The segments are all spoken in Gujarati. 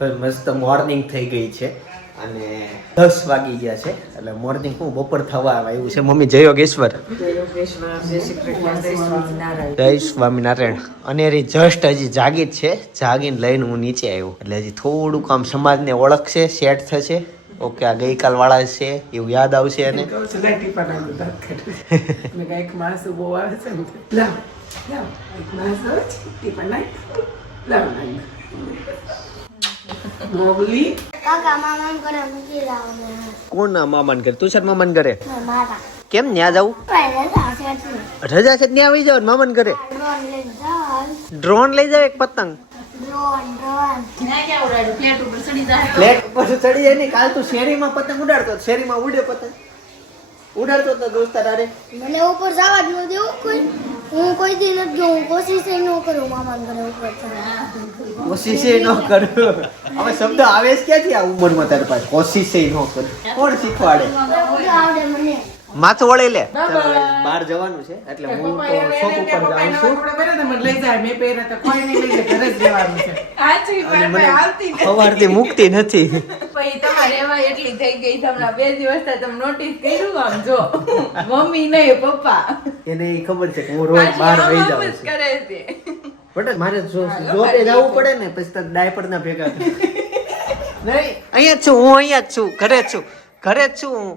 મસ્ત મોર્નિંગ થઈ ગઈ છે અને 10 વાગી ગયા છે એટલે મોર્નિંગ હું બપોર થવા આવ્યું છે. મમ્મી જય યોગેશ્વર. જય સ્વામિનારાયણ. અને એ જસ્ટ હજી જાગી જ છે, જાગીને લઈને હું નીચે આવ્યો એટલે હજી થોડુંક આમ સમાજને ઓળખશે, સેટ થશે. ઓકે, આ ગઈકાલ વાળા છે એવું યાદ આવશે અને કોણ ના મામાન કરે? તું છે મામાન કરે? કેમ ન્યા જાવું? રજા છે ત્યાં આવી જાવ મામાન કરે. ડ્રોન લઈ જાવ, એક પતંગ પ્લેટ ઉપર ચડી જાય ને. કાલ તું શેરીમાં પતંગ ઉડાડતો, શેરીમાં ઉડે પતંગ ઉડાડતો તો દોસ્તાર અરે મને ઉપર જવા જ ન દેવું કોઈ. હું કોઈ દી નથી ગયો, હું કોશિશ ન કરું મામાન ઘરે ઉપર ચડવા. કોશિશ ન કરું. હવે શબ્દ આવે છે ક્યાંથી આ ઉંમરમાં તારી પાસે? કોશિશ ન કરું કોણ શીખવાડે? આવડે મને. માથું વળે લે. બહાર જવાનું છે એટલે હું તો શોપ ઉપર જાઉં છું. સવારથી મુકતી નથી. તમારે એમાં એટલી થઈ ગઈ હમણાં 2 દિવસ તમે નોટિસ કર્યું? આમ જો મમ્મી નહીં પપ્પા એને ખબર છે કે હું રોજ બહાર વહી જાઉં છું. કરે છે બટ મારે જોબે જવું પડે ને, પછી તો ડાયપર ના ભેગા થાય. નહીં, અહીંયા જ છું હું, અહીંયા જ છું, ઘરે જ છું, ઘરે જ છું હું.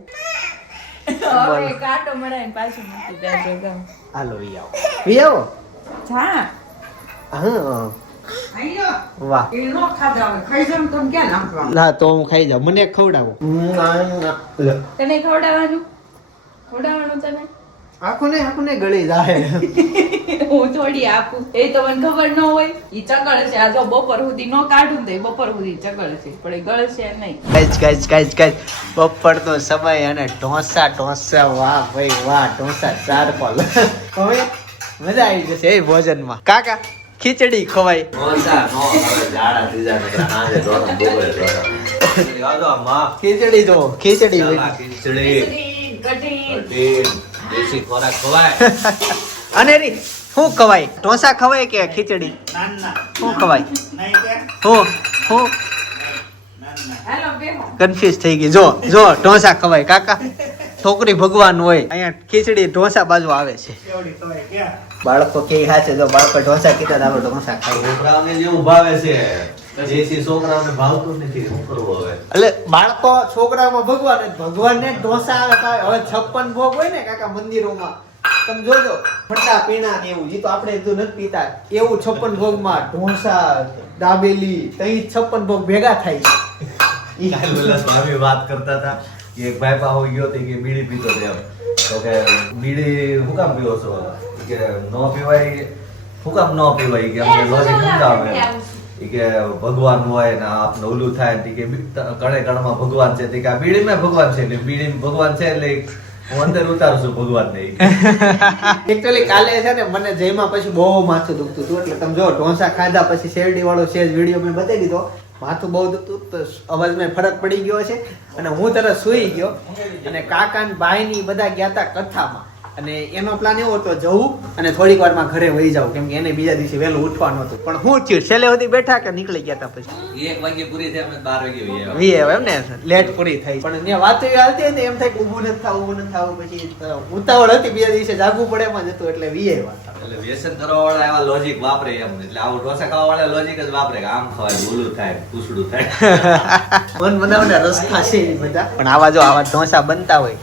હવે કાંટો મરાઈને પાછું મૂકી દેજો ગમ. હાલો વી આવો હા હા વાહ. ના તો હું ખાઈ જાઉં, મને ખવડાવો. તને ખવડાવવાનું તને આખું ને ગળી જાય. હું થોડી આપું એ તો મને ખબર ન હોય. ઈ ચગળ છે. આ જો બપોર સુધી નો કાઢું તો બપોર સુધી ચગળ છે, પણ એ ગળ છે નહીં. ગાઈસ બપોર તો સમય અને ઢોસા વાહ ભાઈ વાહ, ઢોસા ચારકોલ. હવે મજા આવી જશે એ ભોજનમાં. કાકા ખીચડી ખવાય. ખીચડી જો ખીચડી અને રી શું ખવાય? ઢોસા ખવાય કે ખીચડી? શું ખવાય? હું હાલો બેહો. કન્ફ્યુઝ થઈ ગઈ. જો ઢોસા ખવાય. કાકા છોકરી ભગવાન હોય, અહીંયા ખીચડી ઢોસા બાજુ આવે છે. બાળકો કે છે, જો બાળકો ઢોસા કીધા તો આપણે ઢોસા ખાઈએ. છોકરાઓને જેવું ભાવે છે, દેશી છોકરાઓને ભાવતું નથી. શું કરવું હવે? એટલે બાળકો છોકરાઓમાં ભગવાનને ઢોસા આવે. હવે 56 ભોગ હોય ને કાકા મંદિરોમાં, તમે જોજો ઠંડા પીણા ને એવું, જે તો આપણે બધું નથી પીતા એવું 56 ભોગમાં ઢોસા, દાબેલી, તઈ 56 ભોગ ભેગા થાય છે. ભાભી વાત કરતા હતા કે એક ભાઈ પાસે ગયો તો કે બીડી પીતો હતો એમ. તો કે બીડી હું કામ પીવો છો? કે ન પીવાય. હું કામ ન પીવાય? કે અમને લોજિક સમજાવે કે ભગવાન હોય ને આપને ઓલું થાય ને કે કણે કણમાં ભગવાન છે. કે આ બીડીમાં ભગવાન છે, એટલે બીડીમાં ભગવાન છે એટલે હું અંદર ઉતારું છું ભગવાનને. એકચ્યુઅલી કાલે છે ને મને જઈમાં પછી બહુ માથું દુખતું હતું. એટલે તમે જો ઢોસા ખાધા પછી શેરડી વાળો સેજ વિડીયો મેં બતાવી દીધો. માથું બહુ દુખતું તો અવાજમાં ફરક પડી ગયો છે અને હું તરત સૂઈ ગયો. અને કાકા ને ભાઈ ની બધા ગયા હતા કથામાં અને એનો પ્લાન એવો હતો જવું અને થોડીક વારમાં ઘરે વહી જાવ, કેમ કે એને બીજા દિવસે વહેલું ઉઠવાનું હતું. પણ હું થયું છેલ્લે સુધી બેઠા કે નીકળી ગયા હતા પછી 1 વાગે પૂરી થઈ, અમે 12 વાગે વી એમ ને લેટ પૂરી થઈ. પણ ત્યાં વાત એવી હાલતી હતી એમ થાય કે ઊભું નથી થવું. પછી ઉતાવળ હતી, બીજા દિવસે જાગવું પડે એમાં જતું એટલે વી આવ્યા. એટલે વ્યસન કરવા વાળા એવા લોજિક વાપરે એમ. એટલે આવું ઢોસા ખાવા વાળા લોજિક જ વાપરે કે આમ ખવાય, ઓલું થાય, પૂછડું થાય. મન બનાવના રસ્તા છે એ બધા. પણ આવા ઢોસા બનતા હોય.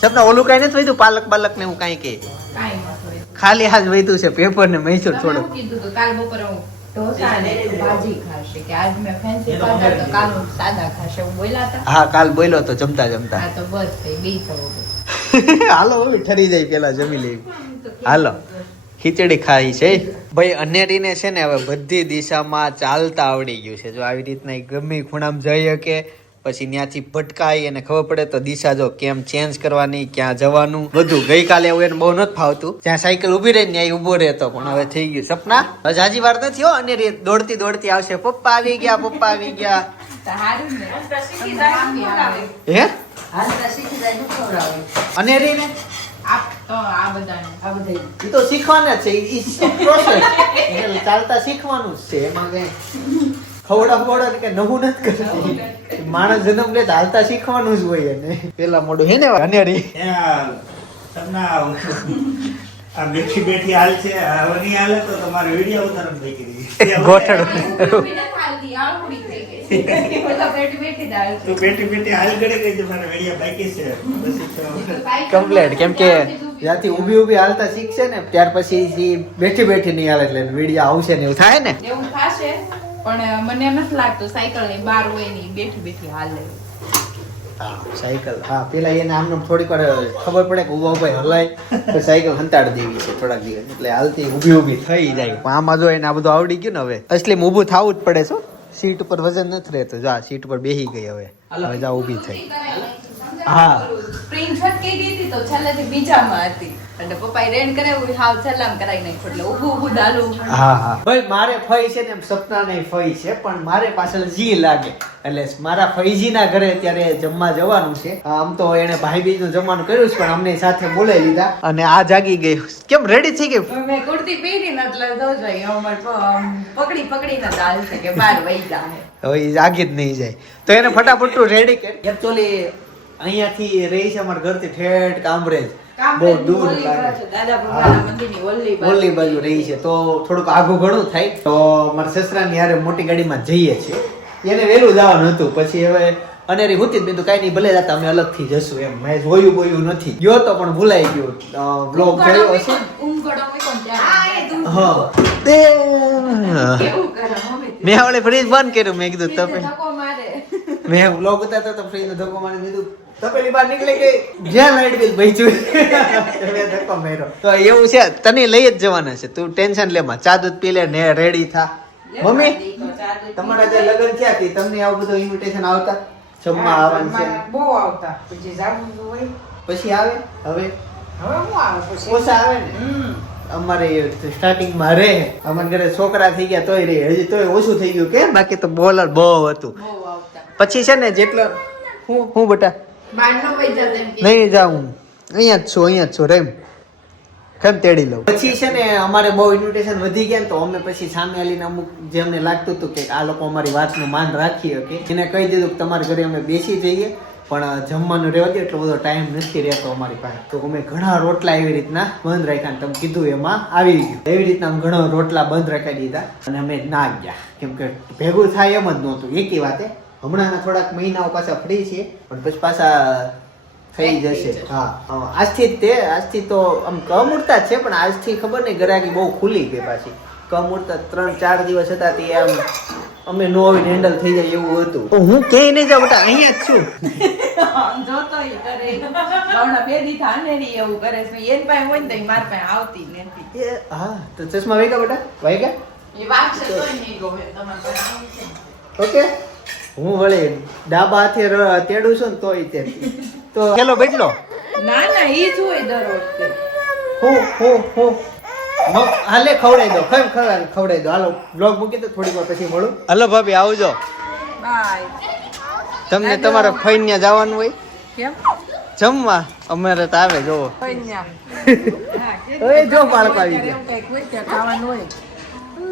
સપના ઓલું કઈ નથી વધ્યું, પાલક ને હું કઈ કે કાઈ ન હોય. ખાલી હાથ વધ્યું છે પેપર ને મૈસૂર તમે થોડું. શું કીધું તો કાલ બપોરે હું ઢોસા અને ભાજી ખાશે કે આજ મેં ફેન્સી ખાધા તો કાલ હું સાદા ખાશે હું બોલ્યા હતા. હા કાલ બોલ્યો તો જમતા હા તો બસ થઈ ગઈ થવું. હાલો હવે ઠરી જાય પેલા જમી લેવી. હાલો ખીચડી ખાઈ છે ભાઈ. અનેરીને છે ને હવે બધી દિશામાં ચાલતા આવડી ગયું છે. જો આવી રીતના ગમે ખૂણામાં જઈ શકે, પછી ત્યાંથી ભટકાઈ અને ખબર પડે તો દિશા જો કેમ ચેન્જ કરવાની, ક્યાં જવાનું બધું. ગઈકાલે એવું એને બહુ નથી ફાવતું, ત્યાં સાયકલ ઉભી રહી ત્યાં ઉભો રહેતો, પણ હવે થઈ ગયું. સપના હવે જાજી વાર નથી હો, અનેરી દોડતી આવશે. પપ્પા આવી ગયા. હે અનેરી ને ઈ તો શીખવાના છે, ઈ પ્રોસેસ ચાલતા શીખવાનું જ છે. એમાં કઈ ખવડાવ ને કે નવું નથી કરતી. માણસ જન્મ લે તો હાલતા શીખવાનું જ હોય એને. પેલા મોઢું હે ને અનેરી તમને આ બેઠી બેઠી હાલ છે હવે નહીં હાલે તો તમારે વિડીયો ઉતારણ થઈ ગઈ ગોઠણ તો બેઠી બેઠી હાલ કરી ગઈ તમારે વિડીયો બાકી છે પછી કમ્પ્લેટ. કેમ કે જ્યાંથી ઊભી ઊભી હાલતા શીખશે ને ત્યાર પછી બેઠી બેઠી નહીં હાલે એટલે વિડીયો આવશે ને એવું થાય ને. એવું થશે પણ મને એમ નથી લાગતું સાયકલ ની બાર હોય ની બેઠી બેઠી હાલે. હા સાયકલ હા પેલા એને આમને થોડીક વાર ખબર પડે કે ઉભા ઉભા હલાય તો સાયકલ હંતાડી દેવી છે થોડાક દિવસ એટલે હાલતી ઊભી ઊભી થઈ જાય. પણ આમાં જો એને આ બધું આવડી ગયું ને હવે અસલી ઊભું થવું જ પડે. શું સીટ ઉપર વજન નથી રહેતું. જા સીટ ઉપર બેસી ગઈ હવે જા ઊભી થઈ. હા સ્પ્રિંગ છટકી ગઈ હતી તો છેલ્લેથી બીજામાં હતી એટલે પપ્પાએ રેડ કરાવ્યું હાવ છેલ્લામ કરાવી નાખ્યું એટલે ઊભું ઊભું ડાલું. હા હા ભાઈ મારે ફઈ છે ને એમ સપના નહીં ફઈ છે પણ મારે પાછળ જી લાગે એટલે મારા ફઈજી ના ઘરે ત્યારે જમવા જવાનું છે. આમ તો એને ભાઈ બીજ નું જમવાનું કર્યું છે પણ અમને સાથે બોલાવી લીધા અને આ જાગી ગઈ. કેમ રેડી થઈ ગઈ? મેં કુર્તી પહેરી ને એટલે જોજો અમાર પકડી પકડીને ચાલ છે કે બાર વહી જાય. હવે ઈ જાગી જ નહીં જાય તો એને ફટાફટ રેડી કર. એકચ્યુઅલી અહીંયાથી રહી છે અમારા ઘરથી ઠેઠ કામરેજ બહુ દૂર લાગે. દાદા ભગવાનના મંદિરની ઓલી બાજુ રહી છે તો થોડુંક આઘું ઘણું થાય તો મારા સસરાની હારે મોટી ગાડીમાં જઈએ છીએ. એને વહેલું જવાનું હતું પછી હવે અનેરી હોતી જ મેં તો કાંઈ નહીં ભલે જતા અમે અલગથી જશું એમ. મેં જોયું બોયું નથી ગયો તો પણ ભૂલાઈ ગયો. બ્લોગ જોયો હશે હા કેવું કરે મમ્મી મેં હવે ફ્રીજ બંધ કર્યું. મેં કીધું તમે ધક્કો મારે. મેં બ્લોગ ઉતારતો તો ફ્રીજ નો ધક્કો મારી દીધું. તપેલી બહાર નીકળી ગઈ જ્યાં લાઈટ બિલ બચ્યું મેં ધક્કો માર્યો. તો એવું છે તને લઈ જ જવાના છે. તું ટેન્શન લેમાં ચા દૂધ પી લે ને રેડી થા. મમ્મી તમારા જે લગ્ન થયા હતી તમને આવું બધું ઇન્વિટેશન આવતા જમવા આવવાનું છે બહુ આવતા પછી જાવું હોય પછી આવે હવે હવે હું આવે પછી ઓછા આવે ને અમારે સ્ટાર્ટિંગમાં રહે અમારા ઘરે છોકરા થઈ ગયા તોય રહે હજી તોય ઓછું થઈ ગયું કે બાકી તો બોલર બહુ હતું. બહુ આવતા પછી છે ને જેટલો હું બેટા બાર નો પૈસા તેમ કે નહીં જાઉં અહીંયા જ છું રેમ કેમ તેડી લઉં. પછી છે ને અમારે બહુ ઇન્વિટેશન વધી ગયા ને તો અમે પછી સામે આલીને અમુક જે અમને લાગતું હતું કે આ લોકો અમારી વાતનું માન રાખી શકે એને કહી દીધું કે તમારા ઘરે અમે બેસી જઈએ પણ જમવાનું રહેવા દે એટલો બધો ટાઈમ નથી રહેતો અમારી પાસે. તો અમે ઘણા રોટલા એવી રીતના બંધ રાખ્યા ને તમે કીધું એમાં આવી ગયું. એવી રીતના અમે ઘણા રોટલા બંધ રાખી દીધા અને અમે ના ગયા કેમ કે ભેગું થાય એમ જ નહોતું. એકી વાતે હમણાંના થોડાક મહિનાઓ પાછા ફ્રી છે પણ પછી પાછા થઈ જશે. હા આજથી તો આમ કમૂરતા છે પણ આજથી ખબર નહીં ગ્રાહકી બહુ ખુલી ગઈ પાછી. કમૂરતા 3-4 દિવસ હતા તે આમ અમે નો આવીને હેન્ડલ થઈ જાય એવું હતું. હું ક્યાંય નહીં જાઉં બેટા અહીંયા જ છું. જોતો ઈ કરે બાવડા બે દી થાનેરી એવું કરે છે એન પાસે હોય ને તો માર પાસે આવતી નથી. હા તો ચશ્મા વાગ્યા બેટા વાગ્યા એ વાત છે તોય નહીં ગમે તમાર પાસે આવે છે. ઓકે હું વળી ડાબા હાથે તેડું છું ને તોય તે તો હેલો બેટલો ના ના ઈ જ હોય દર વખતે હું હાલે ખવડાવી દો ખવડાવી દો. હાલો બ્લોગ મૂકી દો થોડી વાર પછી મળું. હલો ભાભી આવજો. બાય. તમને તમારા ફઈન ત્યાં જવાનું હોય કેમ જમવા અમારે તો આવે જોવો પૈણ્યા ઓય જો બાળક આવી ગયા એવું કઈક હોય ત્યાં ખાવાનું હોય.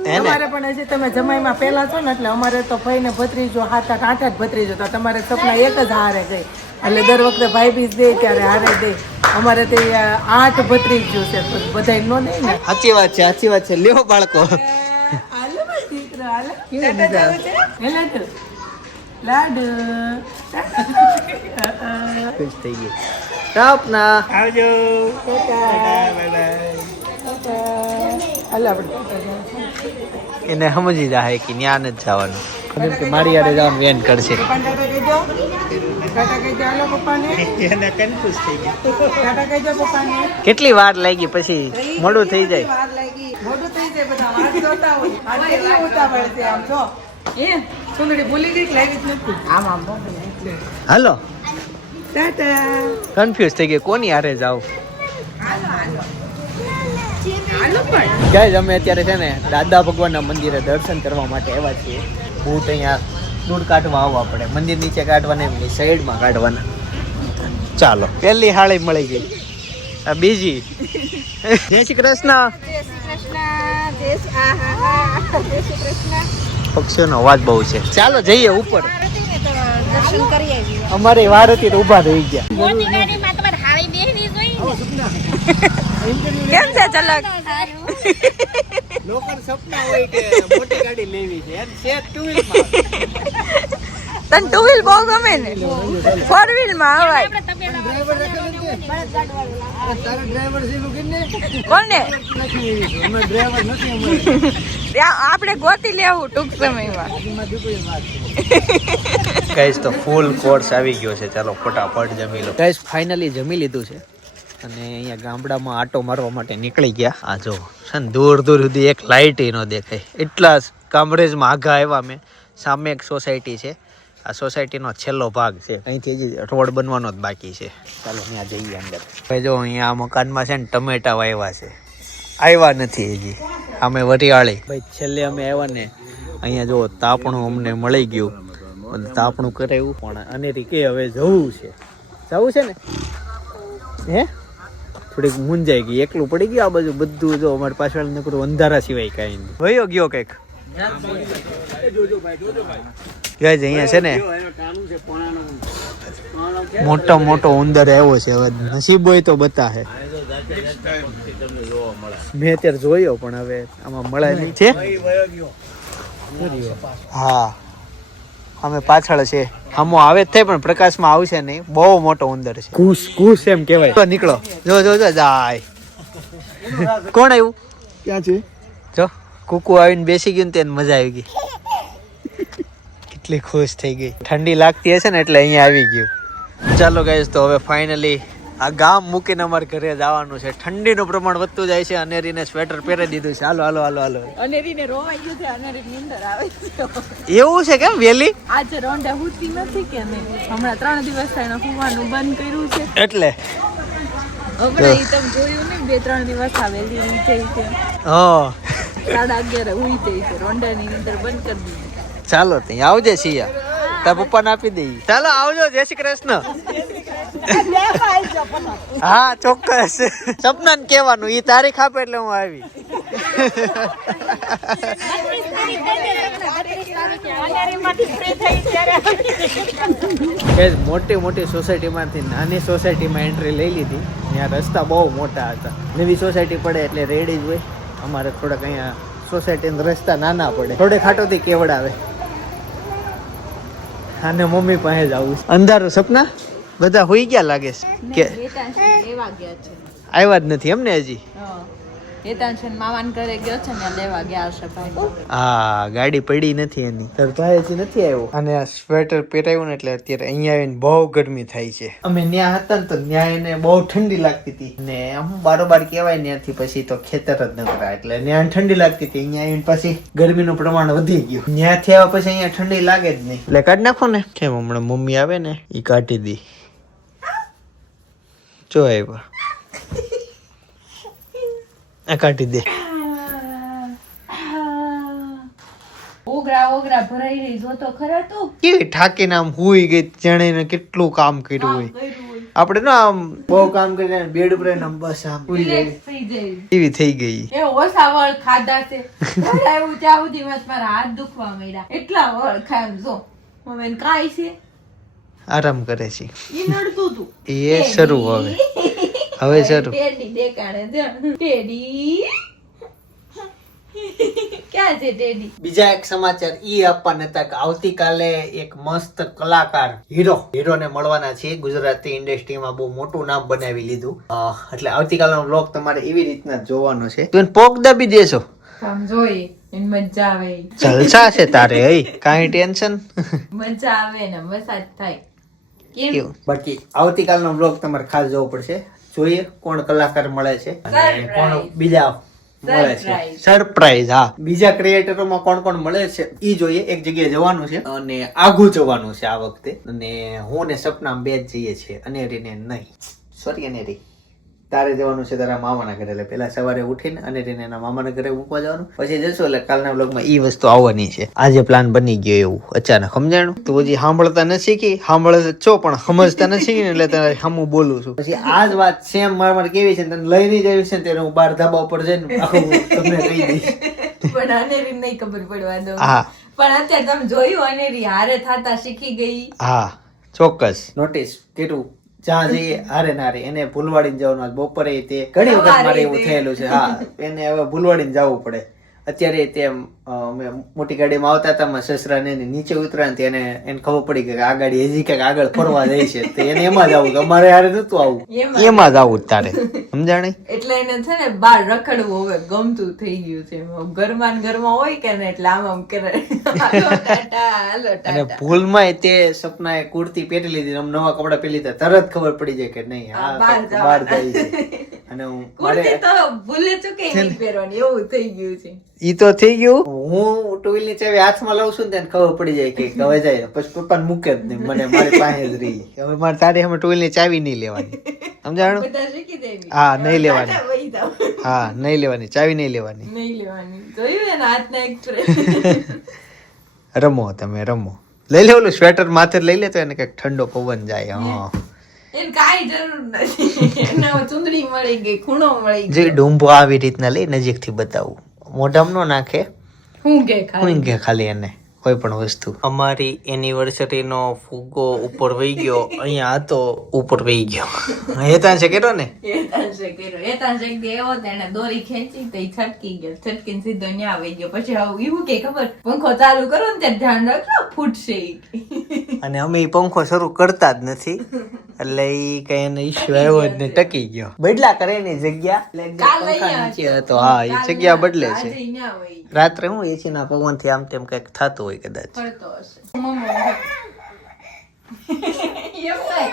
હે ને અમારે પણ હજી તમે જમાઈમાં પહેલા છો ને એટલે અમારે તો ભાઈને ભત્રીજો 7-8 જ ભત્રીજો તો તમારે સપના એક જ હારે ગઈ એટલે દર વખતે ભાઈ બીજ દે ત્યારે હારે દે. અમારે તે 8 ભત્રીજો છે તો બધાય નો દે ને. સાચી વાત છે લેવો બાળકો હાલો ભાઈ દીકરો હાલો કેવી મજા આવે હે લાડુ લાડુ ખુશ થઈ ગઈ. સપના આવજો ટાટા બાય બાય. હાલો આપણે એને સમજી જાય કે ન્યા જ જવાનું કેમ કે મારી યારે જવાનું વેન કરશે. ટાટા કહેજો હાલો પપ્પાને એને કન્ફ્યુઝ થઈ ગઈ. ટાટા કહેજો પપ્પાને. કેટલી વાર લાગી પછી મોડું થઈ જાય. વાર લાગી મોઢું થઈ જાય બધા વાત જોતા હોય આ કેટલી ઉતાવળ છે આમ જો એ સુંદરી ભૂલી ગઈ કે લાવી જ નથી આમ આમ હાલો ટાટા કન્ફ્યુઝ થઈ ગઈ કોની હારે જાવ. હાલો પણ ગાઈઝ અમે અત્યારે છે ને દાદા ભગવાનના મંદિરે દર્શન કરવા માટે આવ્યા છીએ. બૂટ અહીંયા દૂર કાઢવા આવવા પડે. મંદિર નીચે કાઢવાના એમની સાઈડમાં કાઢવાના. ચાલો પહેલી હાળી મળી ગઈ. આ બીજી જય શ્રી કૃષ્ણ. જય શ્રી કૃષ્ણ જય શ્રી કૃષ્ણ પક્ષીઓનો અવાજ બહુ છે. ચાલો જઈએ ઉપર. અમારે વાર હતી તો ઊભા રહી ગયા. કેમ છે ચલક? લોકોના સપના હોય કે મોટી ગાડી લેવી છે એમ છે ટુ વ્હીલમાં. તને ટુ વ્હીલ બહુ ગમે ને? ફોર વ્હીલ માં અવાય. કોને? આપણે ગોતી લેવું ટૂંક સમયમાં. ગાઈસ તો ફૂલ કોર્સ આવી ગયો છે. ચાલો ફટાફટ જમી લો. ગાઈસ ફાઇનલી જમી લીધું છે અને અહીંયા ગામડામાં આટો મારવા માટે નીકળી ગયા. આ જો છે ને દૂર દૂર સુધી એક લાઇટ નો દેખાય એટલા કામરેજમાં આઘા આવ્યા. મેં સામે એક સોસાયટી છે. આ સોસાયટીનો છેલ્લો ભાગ છે. અહીંથી હજી રોડ બનવાનો જ બાકી છે. ચાલો ત્યાં જઈએ અંદર. ભાઈ જો અહીંયા આ મકાનમાં છે ને ટમેટા વાવ્યા છે. આવ્યા નથી હજી. અમે વરિયાળી ભાઈ છેલ્લે અમે આવ્યા ને અહીંયા જો તાપણું અમને મળી ગયું. તાપણું કરાવ્યું પણ અનેરી કે હવે જવું છે ને હે થોડીક મૂંઝાઈ ગઈ. એકલું પડી ગયું આ બાજુ બધું. જો અમારી પાછળ નકરું અંધારા સિવાય કાંઈ નહીં. વયો ગયો કંઈક. અહીંયા છે ને મોટો મોટો ઉંદર આવ્યો છે. હવે નસીબ હોય તો બતાહે. મેં અત્યારે જોયો પણ હવે આમાં મળે નહીં છે. હા અમે પાછળ છે. આમો આવે જ થાય પણ પ્રકાશમાં આવશે નહીં. બહુ મોટો ઉંદર છે. કુશ એમ કહેવાય. નીકળો જો જાય. કોણ આવ્યું? ક્યાં છે? જો કુકુ આવીને બેસી ગયું ને તેને મજા આવી ગઈ. કેટલી ખુશ થઈ ગઈ. ઠંડી લાગતી હશે ને એટલે અહીંયા આવી ગયું. ચાલો ગાઈસ તો હવે ફાઇનલી આ ગામ મૂકીને અમારે ઘરે જવાનું છે. ઠંડીનું પ્રમાણ વધતું જાય છે. અનેરીને સ્વેટર પહેરી દીધું છે. હાલો. અનેરીને રોવાઈ ગયું છે. અનેરીની નીંદર આવે છે. એવું છે કેમ વેલી? આજે રોંડા હુતી નથી કે નહીં? હમણાં 3 દિવસ થઈને હુવાનું બંધ કર્યું છે. એટલે હમણાં ઈ તમે જોયું ને 2-3 દિવસ આ વેલી ઉઈ જાય છે. હા 11:30 ઉઈ જાય છે. રોંડાની નીંદર બંધ કરી દીધી. ચાલો ત્યાં આવજે સિયા. તાર પપ્પાને આપી દઈએ. ચાલો આવજો. જય શ્રી કૃષ્ણ. હા ચોક્કસ. સપનાને કહેવાનું ઈ તારીખ આપે એટલે હું આવી. મોટી મોટી સોસાયટીમાંથી નાની સોસાયટીમાં એન્ટ્રી લઈ લીધી. ત્યાં રસ્તા બહુ મોટા હતા. નવી સોસાયટી પડે એટલે રેડી જ હોય. અમારે થોડાક અહીંયા સોસાયટીના રસ્તા નાના પડે. થોડે ખાટોથી કેવડાવે. અને મમ્મી પાસે જ આવું. અંધારું સપના બધા હોઈ ગયા લાગે છે કે લેવા ગયા છે. આવ્યા જ નથી એમને હજી. હેતાંશન મામાન ઘરે ગયો છે ને લેવા ગયા હશે ભાઈ. હા ગાડી પડી નથી એની. તાર ભાઈ હજી નથી આવ્યો. અને આ સ્વેટર પહેરાવ્યું ને એટલે અત્યારે અહીંયા આવીને બહુ ગરમી થાય છે. અમે ત્યાં હતા ને તો ત્યાં એને બહુ ઠંડી લાગતી હતી ને આમ બારોબાર કહેવાય ત્યાંથી પછી તો ખેતર જ ન કરાય એટલે ત્યાં ઠંડી લાગતી હતી. અહીંયા આવીને પછી ગરમીનું પ્રમાણ વધી ગયું. ત્યાંથી આવ્યા પછી અહીંયા ઠંડી લાગે જ નહીં એટલે કાઢી નાખો ને. કેમ હમણાં મમ્મી આવે ને એ કાઢી દી. જો આવ્યા આ કાઢી દે. ઓગરા ભરાઈ રહી જો તો ખરા તું. કેવી ઠાકીને આમ હુઈ ગઈ. જાણે કેટલું કામ કર્યું હોય. આપણે ના આમ બહુ કામ કરીને બેડ ઉપર આમ બસ આમ હુઈ જાય એવી થઈ ગઈ. એ ઓસા વળ ખાધા છે. એવું ત્યાં સુધી મારા હાથ દુખવા માંડ્યા. એટલા વળ ખાય જો મમ્મી કાઈ છે. આરામ કરે છે. ઈ નડતું તું. એ શરૂ હવે શરૂ. ટેડી દેખાડે છે. ટેડી ક્યાં છે ટેડી? બીજા એક સમાચાર ઈ આપવાના હતા કે આવતીકાલે એક મસ્ત કલાકાર હીરોને મળવાના છે. ગુજરાતી ઇન્ડસ્ટ્રીમાં બહુ મોટું નામ બનાવી લીધું. એટલે આવતીકાલનો વ્લોગ તમારે એવી રીતના જોવાનો છે. તું પોક દાબી દેશો સમજોઈ એની મજા આવે. જલસા છે તારે. કાંઈ ટેન્શન. મજા આવે ને મસાજ થાય. કેમ? બાકી આવતીકાલનો વ્લોગ તમારે ખાસ જોવો પડશે. જોઈએ કોણ કલાકાર મળે છે અને કોણ બીજા મળે છે. સરપ્રાઈઝ. હા બીજા ક્રિએટરોમાં કોણ કોણ મળે છે ઈ જોઈએ. એક જગ્યાએ જવાનું છે અને આઘું જવાનું છે આ વખતે. અને હું ને સપના બે જ જઈએ છીએ. અનેરીને નહીં. સોરી અનેરી તારે જવાનું છે તારા મામાના ઘરે. એટલે પેલા સવારે ઉઠીને અનેરીને એના મામાના ઘરે મૂકવા જવાનું. પછી જશું એટલે કાલના વ્લોગમાં ઈ વસ્તુ આવવાની છે. આજે પ્લાન બની ગયો એવું અચાનક સમજાણું. તો હજી સાંભળતા નથી શીખી. સાંભળે છો પણ સમજતા નથી શીખી ને એટલે તારે સામું બોલું છું. પછી આ જ વાત સેમ મારે કેવી છે તને લઈને જ આવી છે ને ત્યારે હું બહાર ધાબા ઉપર જઈને આખું તમને કહી દઈશ. પણ અનેરી નહીં ખબર પડવા દો. હા પણ અત્યારે તમે જોયું અનેરી હારે થાતા શીખી ગઈ. હા ચોક્કસ નોટિસ કર્યું જ્યાં જઈએ હારે ના હારે એને ભૂલવાડીને જવાનું બપોરે તે ઘણી વખત મારે એવું થયેલું છે હા એને હવે ભૂલવાડીને જવું પડે અત્યારે તે અમે મોટી ગાડીમાં આવતા હતા માં સસરા ને નીચે ઉતર્યા ને તેને એને ખબર પડી કે આ ગાડી હજી ક્યાંક આગળ ફરવા જાય છે તો એને એમાં જ આવું અમારે હારે નતું આવું એમાં જ આવું તારે સમજાણી એટલે એને છે ને બહાર રખડવું હવે ગમતું થઈ ગયું છે. ઘરમાં ને ઘરમાં હોય કે ને એટલે આમ આમ કરે હાલો ટાટા હાલો અને ટાટા. ભૂલમાં તે સપનાએ કુર્તી પહેરી લીધી આમ નવા કપડા પહેરી લીધા તરત ખબર પડી જાય કે નહીં હા, આ બહાર કંઈક બહાર જાય છે અને હું કુર્તી તો ભૂલે ચૂકે નહીં પહેરવાની એવું થઈ ગયું છે. ઈ તો થઈ ગયું હું ટુ વ્હીલ ની ચાવી હાથમાં લઉં છું ને તેને ખબર પડી જાય કે હવે જાય પછી પપ્પાને મૂકે જ નહીં મને મારી પાસે જ રહી હવે મારે તારે અમે ટુ વ્હીલ ની ચાવી નહીં લેવાની સમજાણું બધા શીખી દેવી. હા નહીં લેવાની ટાટા વહી જાઓ. હા નહીં લેવાની ચાવી નહીં લેવાની નહીં લેવાની. જોયું એને હાથના એક્સપ્રેસ. રમો તમે રમો લઈ લે ઓલું સ્વેટર માથે લઈ લે તો એને કઈક ઠંડો પવન જાય હા એને કાંઈ જરૂર નથી. એને હવે ચુંદડી મળી ગઈ, ખૂણો મળી જે ગયો. ડુંબો આવી રીતના લઈ નજીક થી બતાવું મોઢામાં ન નાખે હું કે ખાલી હું કે ખાલી એને કોઈ પણ વસ્તુ અમારી એનિવર્સરી નો ફુગ્ગો ઉપર વહી ગયો અહીંયા હતો ઉપર વહી ગયો હેતાન છે કેતો ને એતાંશે કર્યો. એતાંશે કે એવો તેને દોરી ખેંચી તો ઈ છટકી ગયો. છટકીને સીધો ન્યા આવી ગયો. પછી હવે એવું કે ખબર પંખો ચાલુ કરો ને ત્યારે ધ્યાન રાખજો ફૂટશે ઈ. અને અમે ઈ પંખો શરૂ કરતા જ નથી એટલે ઈ કઈ એને ઈશ્યુ આવ્યો જ ને ટકી ગયો બદલા કરે ની જગ્યા કાલ પંખા અહીંયા નીચે હતો હા ઈ જગ્યા બદલે છે આજે ન્યા વહી ગયો. રાત્રે હું એસી ના પવન થી આમ તેમ કઈક થતું હોય કદાચ ફરતો હશે. મમ્મા. એમ થાય.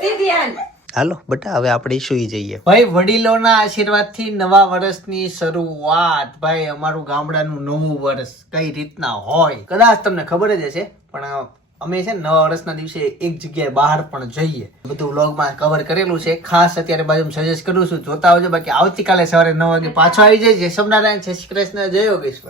સીધી હાલ. હાલો બટા હવે આપણે સુઈ જઈએ ભાઈ વડીલોના આશીર્વાદ થી નવા વર્ષની શરૂઆત ભાઈ અમારું ગામડાનું નવું વર્ષ કઈ રીતના હોય કદાચ તમને ખબર જ હશે પણ અમે છે ને નવા વર્ષના દિવસે એક જગ્યાએ બહાર પણ જઈએ બધું વ્લોગમાં કવર કરેલું છે ખાસ અત્યારે બાજુ સજેસ્ટ કરું છું જોતા આવજો બાકી આવતીકાલે સવારે 9 વાગે પાછો આવી જાય જય સ્વામિનારાયણ જય શ્રી કૃષ્ણ જય યોગેશ્વર